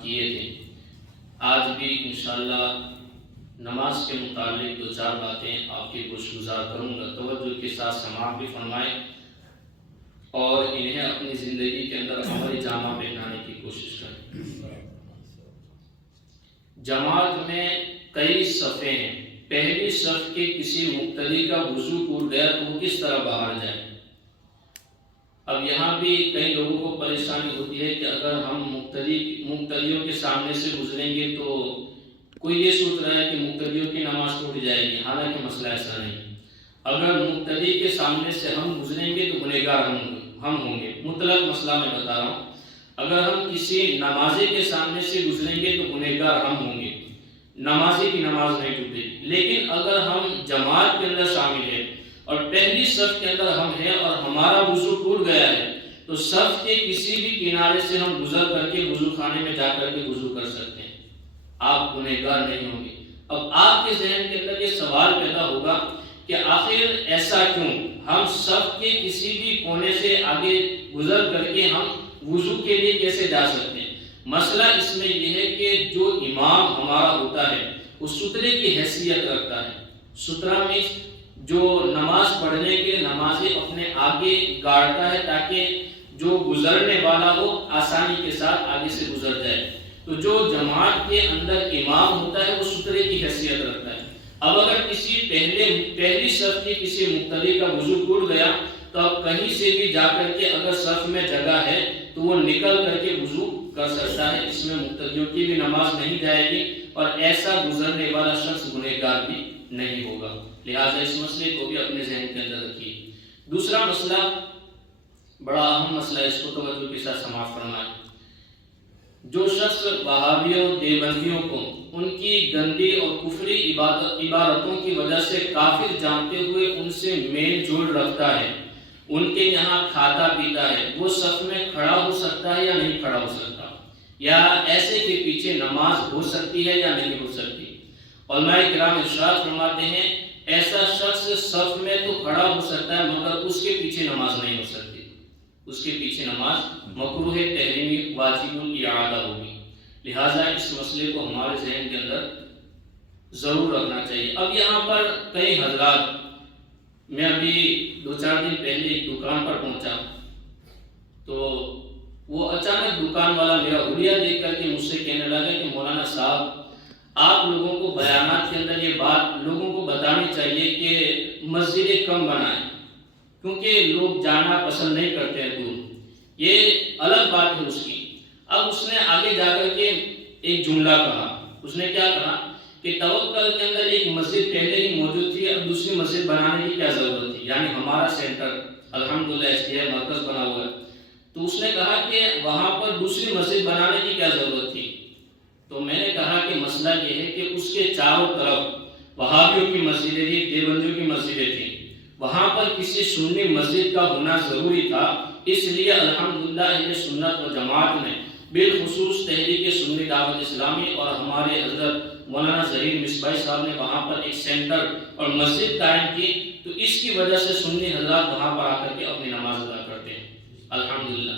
سماعت کیے تھے۔ آج بھی انشاءاللہ نماز کے متعلق دو چار باتیں آپ کی گوش گزار کروں گا، توجہ کے ساتھ سماعت بھی فرمائیں اور انہیں اپنی زندگی کے اندر عملی جامہ پہنانے کی کوشش کریں۔ جماعت میں کئی صفیں ہیں، پہلی صف کے کسی مقتدی کا وضو ٹوٹ گیا تو وہ کس طرح باہر جائے؟ اب یہاں بھی کئی لوگوں کو پریشانی ہوتی ہے کہ اگر ہم مقتدیوں کے سامنے سے گزریں گے تو کوئی یہ سوچ رہا ہے کہ مقتدیوں کی نماز ٹوٹ جائے گی، حالانکہ مسئلہ ایسا نہیں۔ اگر مقتدی کے سامنے سے ہم گزریں گے تو گنہگار ہم ہوں گے، مطلق مسئلہ میں بتا رہا ہوں۔ اگر ہم کسی نمازی کے سامنے سے گزریں گے تو گنہگار ہم ہوں گے، نمازی کی نماز نہیں ٹوٹے گی۔ لیکن اگر ہم جماعت کے اندر شامل ہیں اور پہلی صف کے اندر ہم ہیں اور ہمارا وضو ٹوٹ گیا ہے تو صف کے کسی بھی کنارے سے ہم گزر کر کے وضو خانے میں جا کر کے وضو کر سکتے ہیں، آپ گنہگار نہیں ہوں گے۔ اب آپ کے ذہن کے اندر یہ سوال پیدا ہوگا کہ آخر ایسا کیوں؟ ہم صف کے کسی بھی کونے سے آگے گزر کر کے ہم وضو کے لیے کیسے جا سکتے ہیں؟ مسئلہ اس میں یہ ہے کہ جو امام ہمارا ہوتا ہے وہ سترے کی حیثیت رکھتا ہے۔ سترہ میں جو نماز پڑھنے کے نمازی اپنے آگے گاڑتا ہے تاکہ جو گزرنے والا ہو آسانی کے ساتھ آگے سے گزر جائے۔ تو جو جماعت کے اندر امام ہوتا ہے وہ سترے کی حیثیت رکھتا ہے۔ اب اگر کسی پہلی صف کی کسی مقتدی کا وضو ٹوٹ گیا تو اب کہیں سے بھی جا کر کے اگر صف میں جگہ ہے تو وہ نکل کر کے وضو کر سکتا ہے، اس میں مقتدیوں کی بھی نماز نہیں جائے گی اور ایسا گزرنے والا شخص گنہگار بھی نہیں ہوگا۔ لہٰذا اس مسئلے کو بھی اپنے ذہن کے اندر رکھیے۔ دوسرا مسئلہ بڑا اہم مسئلہ ہے، اس کو توجہ کے ساتھ سماعت فرمائیں۔ جو شخص وہابیوں دیوبندیوں کو ان کی گندی اور کفری عبارتوں کی وجہ سے کافر جانتے ہوئے ان سے میل جول رکھتا ہے، ان کے یہاں کھاتا پیتا ہے، وہ صف میں کھڑا ہو سکتا ہے یا نہیں کھڑا ہو سکتا؟ یا ایسے کے پیچھے نماز ہو سکتی ہے یا نہیں ہو سکتی؟ علماء کرام ارشاد فرماتے ہیں ایسا شخص صف میں تو کھڑا ہو سکتا ہے مگر اس کے پیچھے نماز نہیں ہو سکتی، اس کے پیچھے نماز مکروہ تحریمی واجب الاعادہ ہوگی۔ لہٰذا اس مسئلے کو ہمارے ذہن کے اندر ضرور رکھنا چاہیے۔ اب یہاں پر کئی حضرات، میں ابھی 2-4 دن پہلے ایک دکان پر پہنچا تو وہ اچانک دکان والا میرا حلیہ دیکھ کر کے مجھ سے کہنے لگا کہ مولانا صاحب آپ لوگوں کو بیانات کے اندر یہ بات لوگوں کو بتانی چاہیے کہ مسجدیں کم بنائیں کیونکہ لوگ جانا پسند نہیں کرتے ہیں دور، یہ الگ بات ہے اس کی۔ اب اس نے آگے جا کر کے ایک جملہ کہا، اس نے کیا کہا کہ توکل کے اندر ایک مسجد پہلے ہی موجود تھی، اب دوسری مسجد بنانے کی کیا ضرورت تھی؟ یعنی ہمارا سینٹر الحمدللہ STI مرکز بنا ہوا ہے، تو اس نے کہا کہ وہاں پر دوسری مسجد بنانے کی کیا ضرورت تھی؟ تو میں نے کہا کہ مسئلہ یہ ہے کہ اس کے چاروں طرف وہابیوں کی مسجدیں تھیں، دیوبندیوں کی مسجدیں تھیں، وہاں پر کسی سنی مسجد کا ہونا ضروری تھا، اس لیے الحمدللہ اہل سنت و جماعت نے بالخصوص تحریک سنی دعوت اسلامی اور ہمارے حضرت مولانا ظہیر مصباحی صاحب نے وہاں پر ایک سینٹر اور مسجد قائم کی، تو اس کی وجہ سے سنی حضرات وہاں پر آ کر کے اپنی نماز ادا کرتے ہیں الحمدللہ۔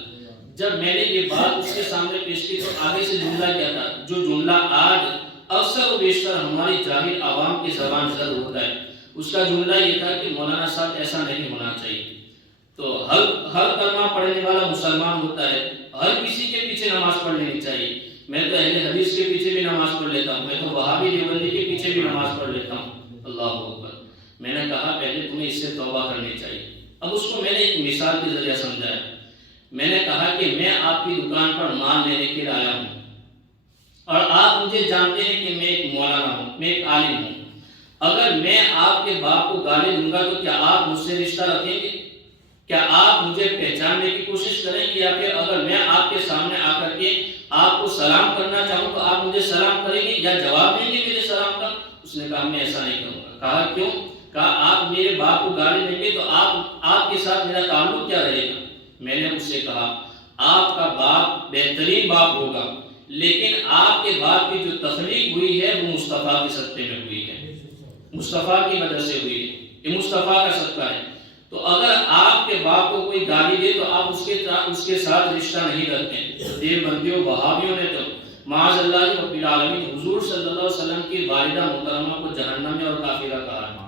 جب میں نے یہ بات اس کے سامنے پیش کی تو آگے سے جملہ کیا تھا، جو جملہ آج اکثر و بیشتر ہماری جاہل عوام کی زبان زد ہوتا ہے، اس کا جملہ یہ تھا کہ مولانا صاحب ایسا نہیں ہونا چاہیے۔ تو ہر کلمہ پڑھنے والا مسلمان ہوتا ہے، ہر کسی کے پیچھے نماز پڑھ لینی چاہیے۔ میں تو اہل حدیث کے پیچھے بھی نماز پڑھ لیتا ہوں، میں تو وہابی دیوبندی کے پیچھے بھی نماز پڑھ لیتا ہوں، اللہ اکبر۔ میں نے کہا پہلے تمہیں اس سے توبہ کرنی چاہیے۔ اب اس کو میں نے ایک مثال کے ذریعے سمجھایا، میں نے کہا کہ میں آپ کی دکان پر مال لینے کے لیے آیا ہوں اور آپ مجھے جانتے ہیں کہ میں ایک مولانا ہوں، میں ایک عالم ہوں، اگر میں آپ کے باپ کو گالی دوں گا تو کیا آپ مجھ سے رشتہ رکھیں گے؟ کیا آپ مجھے پہچاننے کی کوشش کریں گے؟ یا پھر اگر میں آپ کے سامنے آ کر کے آپ کو سلام کرنا چاہوں تو آپ مجھے سلام کریں گے یا جواب دیں گے میرے سلام کا؟ اس نے کہا میں ایسا نہیں کروں گا۔ کہا کیوں؟ کہا آپ میرے باپ کو گالی دیں گے تو آپ کے ساتھ میرا تعلق کیا رہے گا؟ میں نے اس سے کہا آپ کا باپ بہترین باپ ہوگا، لیکن آپ کے باپ کی جو تخلیق ہوئی ہے وہ مصطفیٰ کے صدقے میں ہوئی ہے، مصطفیٰ کی وجہ سے ہوئی ہے، یہ مصطفیٰ کا صدقہ ہے۔ تو اگر آپ کے باپ کو کوئی گالی دے تو آپ اس کے ساتھ رشتہ نہیں رکھتے ہیں۔ دیوبندیوں وہابیوں نے تو معاذ اللہ رب العالمین حضور صلی اللہ علیہ وسلم کی والدہ محترمہ کو جہنم میں اور کافرہ کہا،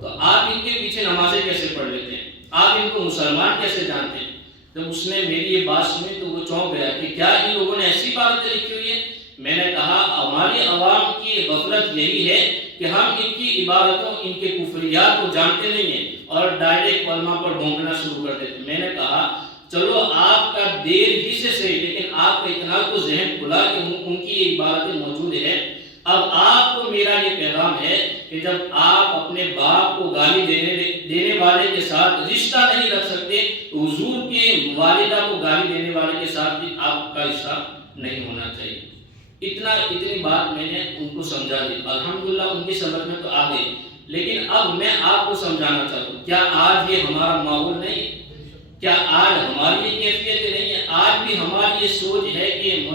تو آپ ان کے پیچھے نمازیں کیسے پڑھ لیتے ہیں؟ آپ ان کو مسلمان کیسے جانتے ہیں؟ جب اس نے میری یہ بات سنی تو وہ چونک گیا کہ کیا ان لوگوں نے ایسی باتیں لکھی ہوئی ہے؟ میں نے کہا ہماری عوام کی غفلت یہی ہے کہ ہم ان کی عبادتوں، ان کے کفریات کو جانتے نہیں ہیں اور ڈائریکٹ کلمہ پر ڈھونکنا شروع کر دیتے۔ میں نے کہا چلو آپ کا دیر ہی سے صحیح، لیکن آپ کا اتنا تو ذہن کھلا کہ ان کی یہ عبادتیں موجود ہیں۔ اب آپ کو میرا یہ پیغام ہے کہ جب آپ اپنے باپ کو گالی دینے والے کے ساتھ رشتہ نہیں رکھ سکتے تو حضور کے والدہ کو گالی دینے والے کے ساتھ بھی آپ کا رشتہ نہیں ہونا چاہیے۔ اتنی بات میں نے ان کو سمجھا دی، الحمدللہ ان کی سمجھ میں تو آ گئی۔ لیکن اب میں آپ کو سمجھانا چاہتا ہوں، کیا آج یہ ہمارا ماحول نہیں؟ کیا آج ہماری یہ کیفیت نہیں ہے؟ آج بھی ہماری یہ سوچ ہے کہ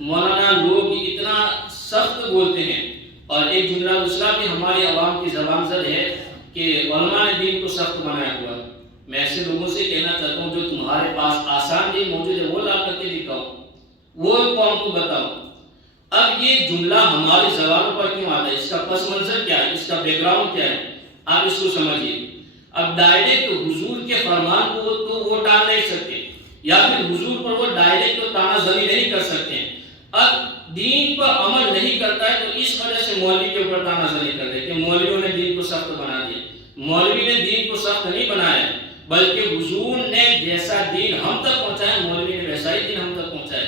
مولانا لوگ اتنا سخت بولتے ہیں، اور ایک جملہ دوسرا بھی ہماری عوام کی زبان زد ہے کہ علماء نے دین کو سخت بنایا ہوا ہے۔ میں ایسے لوگوں سے کہنا چاہتا ہوں جو تمہارے پاس آسان دین موجود ہے وہ لا کر کے دکھاؤ، وہ قوم کو بتاؤ۔ اب یہ جملہ ہماری زبانوں پر کیوں آتا ہے؟ اس کا پس منظر کیا ہے؟ اس کا بیک گراؤنڈ کیا ہے؟ آپ اس کو سمجھیے۔ اب ڈائریکٹ حضور کے فرمان کو تو وہ ٹال نہیں سکتے، یا پھر حضور پر وہ ڈائریکٹ تو تانا زنی نہیں کر سکتے ہیں۔ اب دین پر عمل نہیں کرتا ہے تو اس وجہ سے مولوی کے اوپر تانا زنی کر دے کہ مولویوں نے دین کو سخت بنا دیا۔ مولوی نے دین کو سخت نہیں بنایا، بلکہ حضور نے جیسا دین ہم تک پہنچایا مولوی نے ویسا ہی دین ہم تک پہنچایا۔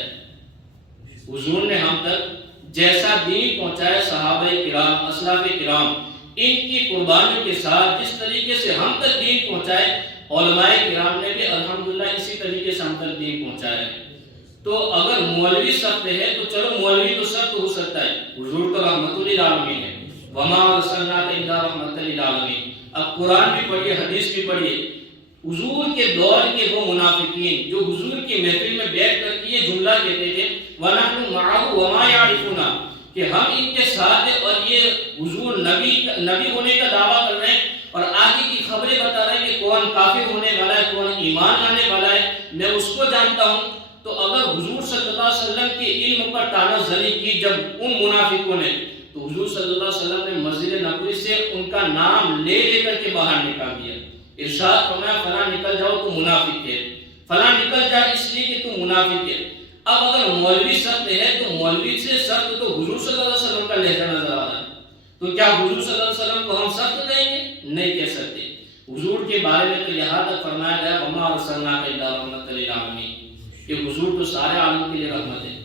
حضور نے ہم تک جیسا دین پہنچایا، صحابہ کرام، اسلاف کرام، ان کی قربانیوں کے ساتھ جس طریقے سے ہم تک دین پہنچائے، علماء کرام نے بھی الحمدللہ اسی طریقے سے ہم تک دین پہنچایا ہے۔ تو اگر مولوی سخت ہے تو چلو مولوی تو سخت ہو سکتا ہے، حضور تو رحمت للعالمین ہے، وما ارسلناک الا رحمت للعالمین۔ اب قرآن بھی پڑھیے، حدیث بھی پڑھیے۔ حضور کے دور کے وہ منافقین جو حضور کی محفل میں بیٹھ کر کے یہ جملہ کہتے تھے وَنَحْنُ مَعَهُ وَمَا يَعْرِفُونَ، کہ ہم ان کے ساتھ ہیں اور یہ حضور نبی ہونے کا دعویٰ کر رہے ہیں اور آگے کی خبریں بتا رہے ہیں کہ کون کافر ہونے والا ہے، کون ایمان لانے والا ہے، میں اس کو جانتا ہوں۔ تو اگر حضور صلی اللہ علیہ وسلم کے علم پر تانا زنی کی جب ان منافقوں نے، تو حضور صلی اللہ علیہ وسلم نے مسجد نبوی سے ان کا نام لے کر کے باہر نکال دیا۔ ارشاد فرمایا فلاں نکل جاؤ تو منافق ہے، فلاں نکل جائے اس لیے کہ تم منافق ہے۔ اب اگر مولوی سخت ہے تو مولوی سے سخت تو حضور صلی اللہ علیہ وسلم کا لہجہ نظر آ رہا ہے، تو کیا حضور صلی اللہ علیہ وسلم کو ہم سخت کہیں گے؟ نہیں کہہ سکتے۔ حضور کے بارے میں تو یہاں تک فرمایا گیا وما ارسلناک الا رحمۃ للعالمین، کہ حضور تو سارے عالم کے لیے رحمت ہے۔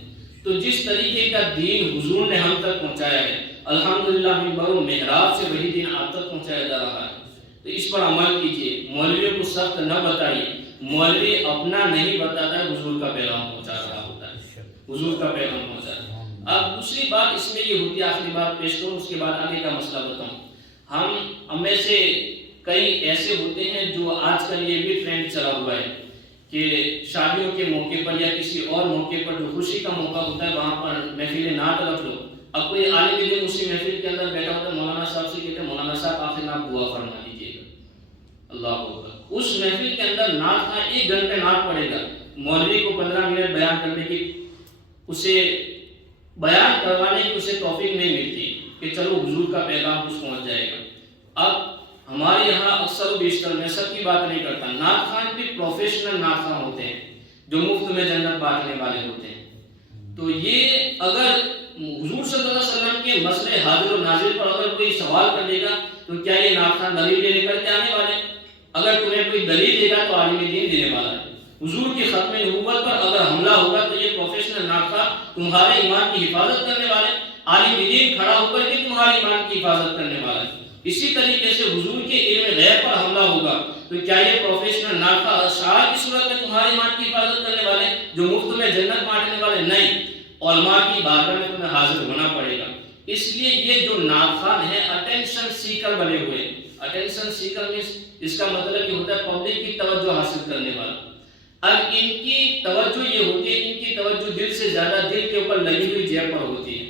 تو جس طریقے کا دین حضور نے ہم تک پہنچایا ہے، الحمدللہ منبر و محراب سے وہی دین آپ تک پہنچایا جا رہا ہے، تو اس پر عمل کیجیے۔ مولویوں کو سخت نہ بتائیے، مولوی اپنا نہیں بتاتا ہے، حضور کا پیغام پہنچا رہا ہوتا ہے، حضور کا پیغام پہنچا رہا ہے۔ اب دوسری بات اس میں یہ ہوتی ہے، آخری بات پیش کروں اس کے بعد آگے کا مسئلہ بتاؤں۔ ہم میں سے کئی ایسے ہوتے ہیں جو آج کل یہ بھی ٹرینڈ چلا ہوا ہے کہ شادیوں کے موقع پر یا کسی اور موقع پر جو خوشی کا موقع ہوتا ہے وہاں پر محفل نعت رکھ لو۔ اب کوئی عالم علم اسی محفل کے اندر بیٹھا ہوتا ہے، مولانا صاحب سے کہتے ہیں مولانا صاحب آخر نعت دعا فرما دیجیے گا، اللہ اکبر۔ اس محفل کے اندر نعت کا 1 گھنٹے نعت پڑے گا، مولوی کو 15 منٹ بیان کرنے کی، اسے بیان کروانے کی اسے توفیق نہیں ملتی کہ چلو حضور کا پیغام کچھ پہنچ جائے گا۔ اب ہمارے یہاں اکثر و بیشتر، میں سب کی بات نہیں کرتا، نعت خوان بھی پروفیشنل نعت خوان ہوتے ہیں جو مفت میں جنت بانٹنے والے ہوتے ہیں۔ تو یہ اگر حضور صلی اللہ علیہ وسلم کے مسئلے حاضر و نازل پر اگر کوئی سوال کر دے گا تو کیا یہ نعت خوان دلیل لے کر کے آنے والے؟ اگر تمہیں کوئی دلیل دے گا تو عالم دین دینے والا ہے۔ حضور کی ختم نبوت پر اگر حملہ ہوگا تو یہ پروفیشنل نعت خوان تمہارے ایمان کی حفاظت کرنے والے، عالم دین کھڑا ہو کر کے تمہارے ایمان کی حفاظت کرنے والا ہے۔ اسی طریقے سے حضور کے علم غیب پر حملہ ہوگا تو کیا یہ پروفیشنل نعت خوان اشعار کی صورت میں تمہارے ایمان کی حفاظت کرنے والے جو مفت میں جنت بانٹنے والے؟ نہیں، علماء کی بارگاہ میں تمہیں حاضر ہونا پڑے گا۔ اس لیے یہ جو نعت خوان ہیں اٹینشن سیکر بنے ہوئے ہیں۔ اٹینشن سیکر میں اس کا مطلب یہ ہوتا ہے پبلک کی توجہ حاصل کرنے والا۔ اب ان کی توجہ یہ ہوتی ہے، ان کی توجہ دل سے زیادہ دل کے اوپر لگی ہوئی جیب پر ہوتی ہے،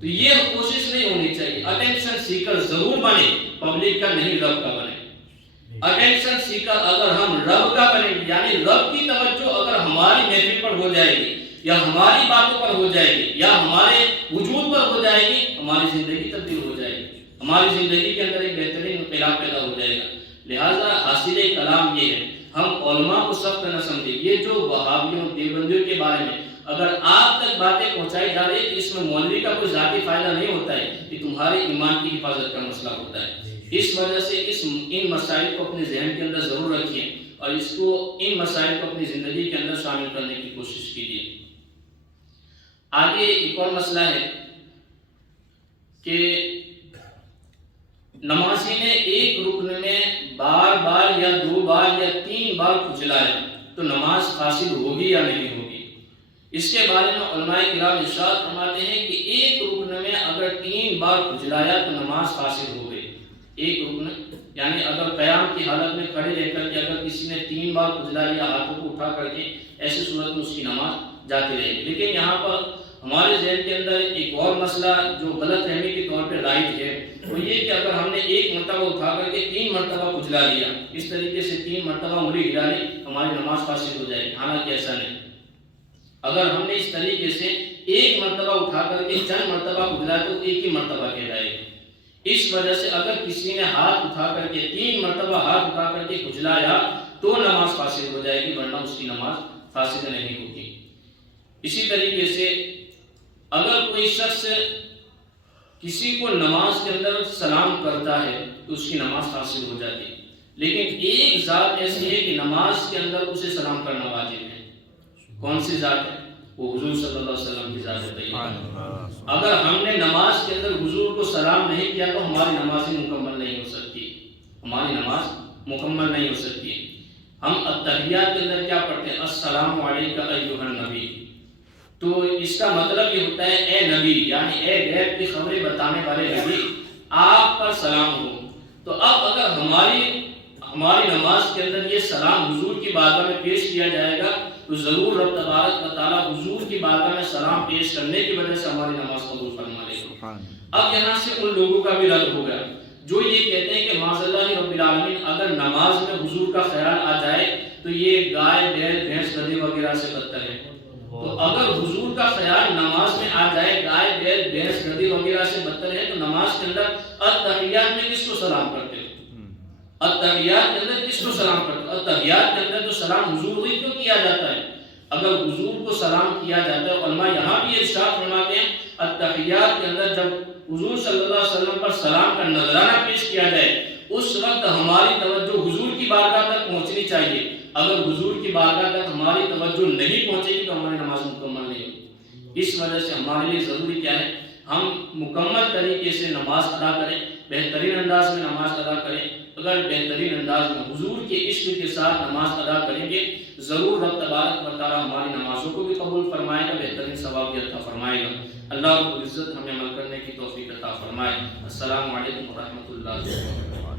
تو یہ کوشش نہیں ہونی چاہیے۔ اٹینشن سیکر ضرور بنے، پبلک کا نہیں رب کا بنے۔ اٹینشن سیکر اگر ہم رب کا بنے، یعنی رب کی توجہ اگر ہماری محفل پر ہو جائے گی، یا ہماری باتوں پر ہو جائے گی یا ہمارے وجود پر ہو جائے گی، ہماری زندگی تبدیل ہو جائے گی، ہماری زندگی کے اندر ایک بہترین انقلاب پیدا ہو جائے گا۔ لہٰذا حاصل کلام یہ ہے، ہم علماء کو سخت نہ سمجھیں۔ یہ جو وہابیوں دیوبندیوں کے بارے میں اگر آپ تک باتیں پہنچائی جا رہی ہے کہ اس میں مولوی کا کوئی ذاتی فائدہ نہیں ہوتا ہے، یہ تمہارے ایمان کی حفاظت کا مسئلہ ہوتا ہے۔ اس وجہ سے ان مسائل کو اپنے ذہن کے اندر ضرور رکھیے اور ان مسائل کو اپنی زندگی کے اندر شامل کرنے کی کوشش کیجیے۔ آگے ایک اور مسئلہ ہے کہ نمازی نے ایک رکن میں بار بار یا 2 بار یا 3 بار کھجلایا تو نماز فاسد ہوگی یا نہیں ہوگی؟ اس کے بارے میں علماء کرام ارشاد فرماتے ہیں کہ ایک رکن میں اگر 3 بار کھجلایا تو نماز فاسد ہو گئی۔ ایک رکن یعنی اگر قیام کی حالت میں کھڑے رہ کر کے اگر کسی نے 3 بار کھجلا لیا ہاتھوں کو اٹھا کر کے، ایسی صورت میں اس کی نماز جاتی رہے گی۔ لیکن یہاں پر ہمارے ذہن کے اندر ایک اور مسئلہ جو غلط فہمی کے طور پہ رائج ہے، وہ یہ کہ اگر ہم نے ایک مرتبہ اٹھا کر کے 3 مرتبہ کھجلا لیا، اس طریقے سے 3 مرتبہ انگلی ہلا لی، ہماری نماز فاسد ہو جائے گی۔ حالانکہ ایسا نہیں۔ اگر ہم نے اس طریقے سے ایک مرتبہ اٹھا کر کے چند مرتبہ کھجلا تو ایک ہی مرتبہ کہلائے گی۔ اس وجہ سے اگر کسی نے ہاتھ اٹھا کر کے 3 مرتبہ ہاتھ اٹھا کر کے کھجلایا تو نماز فاسد ہو جائے گی، ورنہ اس کی نماز فاسد نہیں ہوگی۔ اسی طریقے سے اگر کوئی شخص کسی کو نماز کے اندر سلام کرتا ہے تو اس کی نماز فاسد ہو جاتی ہے، لیکن ایک ذات ایسی ہے کہ نماز کے اندر اسے سلام کرنا واجب ہے۔ کون سی ذات ہے؟ وہ حضور صلی اللہ علیہ وسلم کی ذات طیبہ۔ اگر ہم نے نماز کے اندر حضور کو سلام نہیں کیا تو ہماری نماز مکمل نہیں ہو سکتی، ہماری نماز مکمل نہیں ہو سکتی۔ ہم التحیات کے اندر کیا پڑھتے ہیں؟ السلام علیکم ایھا النبی، تو اس کا مطلب یہ ہوتا ہے اے نبی، یعنی اے غیب کی خبریں بتانے والے نبی، آپ پر سلام ہو۔ تو اب اگر ہماری نماز کے اندر یہ سلام حضور کی بارگاہ میں پیش کیا جائے گا تو ضرور رب تبارک و تعالیٰ حضور کی بارگاہ میں سلام پیش کرنے کی وجہ سے ہماری نماز قبول فرما لے گا۔ اب یہاں سے ان لوگوں کا بھی رد ہو گیا جو یہ کہتے ہیں کہ معاذ اللہ رب العالمین اگر نماز میں حضور کا خیال آ جائے تو یہ گائے بیل بھینس گدھے وغیرہ سے بدتر ہے۔ تو اگر حضور کا خیال نماز میں آ جائے گائے بیل بھینس گدھے وغیرہ سے بدتر ہے تو نماز کے اندر التحیات میں کس کو سلام کرتے ہو؟ التحیات کے اندر کس کو سلام کرتے ہو؟ التحیات کے اندر تو سلام حضور ہی کیوں کیا جاتا ہے؟ اگر حضور کو سلام کیا جاتا ہے، علماء یہاں بھی ارشاد فرماتے ہیں التحیات کے اندر جب حضور صلی اللہ علیہ وسلم پر سلام کا نذرانہ پیش کیا جائے اس وقت ہماری توجہ حضور کی بارگاہ تک پہنچنی چاہیے۔ اگر حضور کی بارگاہ تک ہماری توجہ نہیں پہنچے گی تو ہماری نماز مکمل نہیں ہوگی۔ اس وجہ سے ہمارے لیے ضروری کیا ہے؟ ہم مکمل طریقے سے نماز ادا کریں، بہترین انداز میں نماز ادا کریں۔ اگر بہترین انداز میں حضور کے عشق کے ساتھ نماز ادا کریں گے ضرور رب تبارک و تعالیٰ ہماری نمازوں کو بھی قبول فرمائے گا، بہترین ثواب بھی عطا فرمائے گا۔ اللہ رب العزت ہمیں عمل کرنے کی توفیق عطا فرمائے۔ السلام علیکم ورحمۃ اللہ وبرکاتہ۔